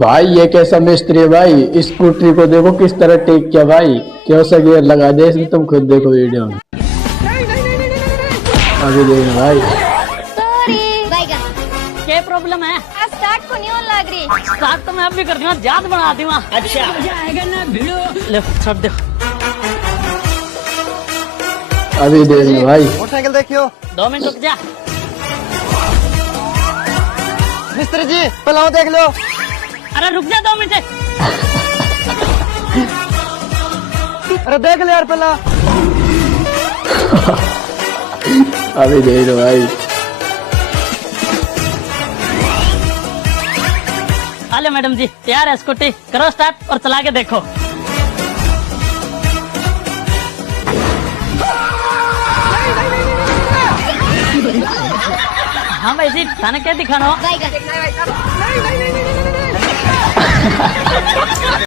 भाई ये कैसा मिस्त्री है भाई, स्कूटरी को देखो किस तरह टेक किया भाई, कैसा गियर लगा दे इसमें, तुम खुद देखो वीडियो में। अभी देखो भाई। क्या प्रॉब्लम है? स्टार्ट को नहीं लग रही। स्टार्ट तो मैं अब भी करती हूँ, याद बनाती हूँ। अच्छा आएगा ना भिड़ो। ले छोड़ दे। अभी देखो भाई। मोटरसाइकिल देखियो। 2 मिनट रुक जा। मिस्त्री जी पहला वो देख लो। अरे रुक जा 2 मिनट। अरे देख ले यार पहला। अभी देखो भाई। हेलो मैडम जी, तैयार है स्कूटी? करो स्टार्ट और चला के देखो। हाँ भाई जी, थाने क्या दिखाना हो?